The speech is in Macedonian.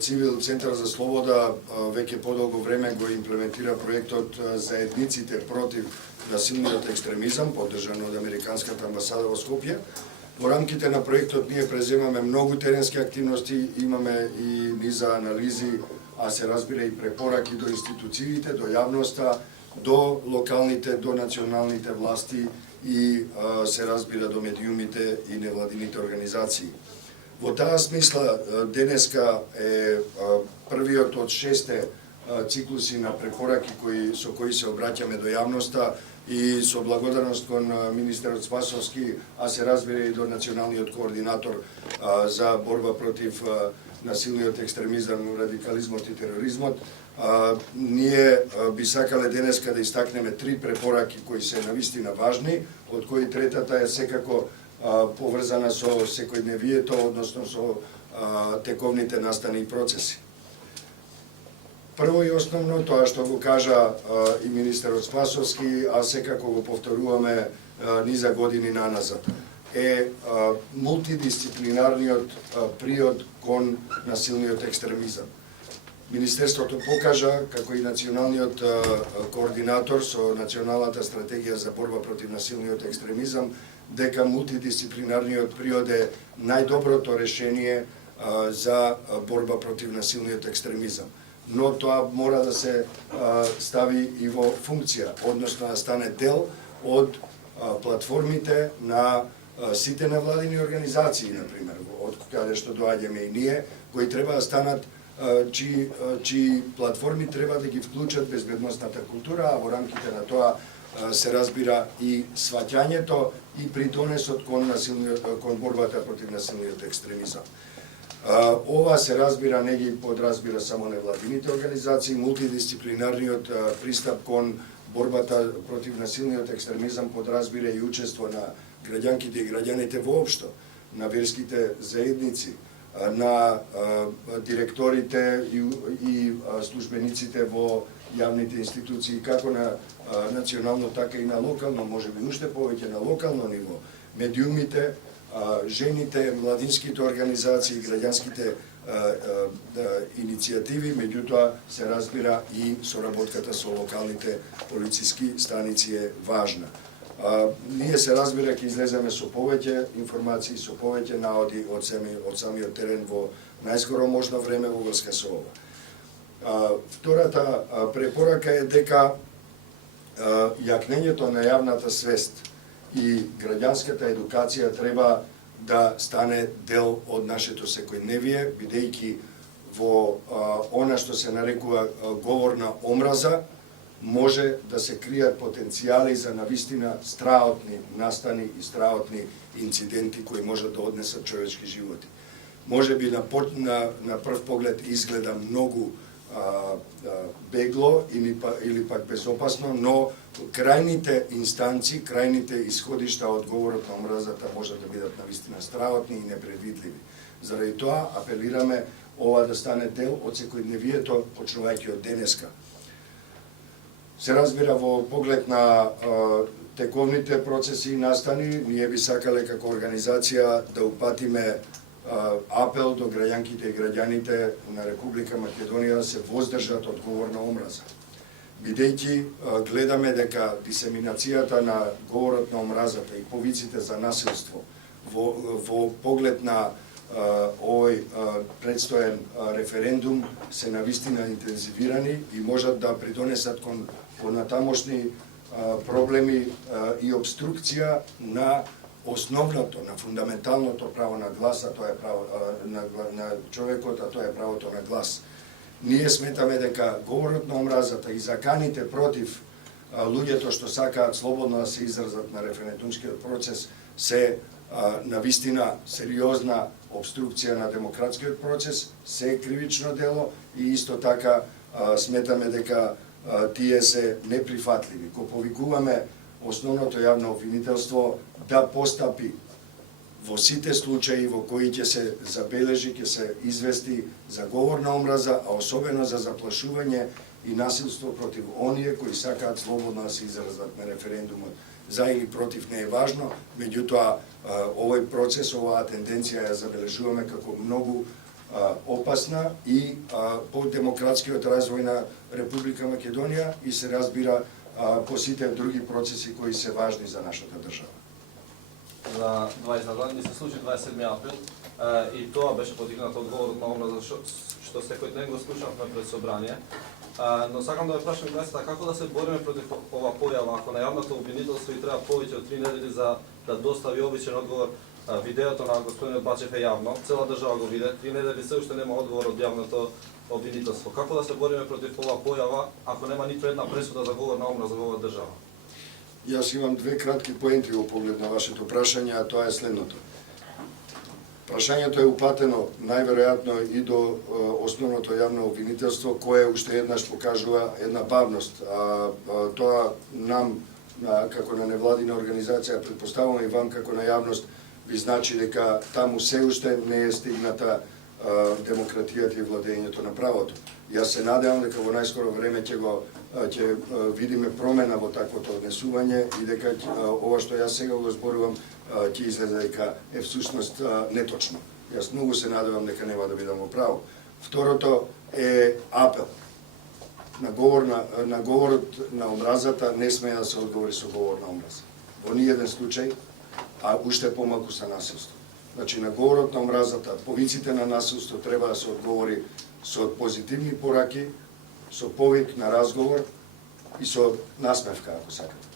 Цивил Центар за слобода веќе подолго време го имплементира проектот Заедниците против насилниот екстремизам, поддржан од Американската амбасада во Скопје. Во рамките на проектот ние преземаме многу теренски активности, имаме и низа анализи, а се разбира и препораки до институциите, до јавноста, до локалните, до националните власти и се разбира до медиумите и невладините организации. Во таа смисла, денеска е првиот од 6 циклуси на препораки со кои се обраќаме до јавноста и со благодарност кон министерот Спасовски, а се разбира и до националниот координатор за борба против насилниот екстремизам, радикализмот и тероризмот. Ние би сакале денеска да истакнеме 3 препораки кои се навистина важни, од кои третата е секако поврзана со секојдневието, односно со тековните настани и процеси. Прво и основно, тоа што го кажа и министерот Спасовски, а секако го повторуваме низа години наназад, е мултидисциплинарниот приод кон насилниот екстремизам. Министерството покажа, како и националниот координатор со националната стратегија за борба против насилниот екстремизам, дека мултидисциплинарниот приод е најдоброто решение за борба против насилниот екстремизам. Но тоа мора да се стави и во функција, односно да стане дел од платформите на сите невладини организации, например, од каде што доаѓаме и ние, кои треба да станат чии платформи треба да ги вклучат безбедносната култура, а во рамките на тоа се разбира и сваќањето и придонесот кон борбата против насилниот екстремизам. Ова се разбира, не ги подразбира само невладините организации, мултидисциплинарниот пристап кон борбата против насилниот екстремизам подразбира и учество на граѓанките и граѓаните воопшто, на верските заедници, на директорите и службениците во јавните институции, како на национално, така и на локално, можеби уште повеќе на локално ниво, медиумите, жените, младинските организации, граѓанските иницијативи, меѓутоа се разбира и соработката со локалните полициски станици е важна. Ние се разбира ќе излеземе со повеќе информации, со повеќе наоди од самиот терен во најскоро можно време во врска со ова. Втората препорака е дека јакнењето на јавната свест и граѓанската едукација треба да стане дел од нашето секојдневие, бидејќи во она што се нарекува говор на омраза, може да се кријат потенцијали за навистина страотни настани и страотни инциденти кои можат да однесат човечки животи. Може би на прв поглед изгледа многу бегло или пак безопасно, но крајните инстанци, крајните исходишта од говорот на омразата можат да бидат навистина страотни и непредвидливи. Заради тоа апелираме ова да стане дел од секојдневието, почнувајќи од денеска. Се разбира, во поглед на тековните процеси и настани, ние би сакале како организација да упатиме апел до граѓанките и граѓаните на Република Македонија да се воздржат од говор на омраза. Бидејќи гледаме дека дисеминацијата на говорот на омразата и повиците за насилство во поглед на овој предстоен референдум се навистина интензивирани и можат да придонесат кон понатамошни проблеми и обструкција на основното, на фундаменталното право на глас, а тоа е право на човекот, а тоа е правото на глас. Ние сметаме дека говорот на омразата и заканите против луѓето што сакаат слободно да се изразат на референдумскиот процес се навистина сериозна обструкција на демократскиот процес, се кривично дело и исто така сметаме дека тие се неприфатливи. Го повикуваме основното јавно обвинителство да постапи во сите случаи во кои ќе се забележи, ќе се извести за говор на омраза, а особено за заплашување и насилство против оние кои сакаат слободно да се изразат на референдумот. За или против не е важно, меѓутоа овој процес, оваа тенденција ја забележуваме како многу опасна и по демократскиот развој на Република Македонија и се разбира по сите други процеси кои се важни за нашата држава. За 20 години се случи 27 април и тоа беше подигнат одговорот на омраза што секој ден го слушавме пред собрание. Но сакам да ве прашам гласата како да се бориме против ова појава ако на јавното обвинителство и треба повеќе од 3 недели за да достави обичен одговор. Видеото на господинот Бачев е јавно, цела држава го виде, 3 недели се уште нема одговор од јавното обвинителство. Како да се бориме против ова појава ако нема ниту една пресуда за говор на омраза во оваа држава? Јас имам две кратки поенти во поглед на вашето прашање, а тоа е следното. Прашањето е упатено најверојатно и до основното јавно обвинителство, кое уште еднаш покажува една бавност. Тоа нам, како на невладина организација, предпоставувам и вам како на јавност, ви значи дека таму се уште не е стигната демократијата и владењето на правото. Јас се надевам дека во најскоро време ќе видиме промена во таквото однесување и дека ова што јас сега го зборувам ќе изгледа дека е всушност неточно. Јас многу се надевам дека нема да бидам во право. Второто е апел. На говорот на омразата не смее да се одговори со говор на омраза. Во ниеден случај, а уште помалку со насилство. Значи, на говорот на омразата, повиците на насилство треба да се одговори со позитивни пораки, со повик на разговор и со насмевка, ако сакате.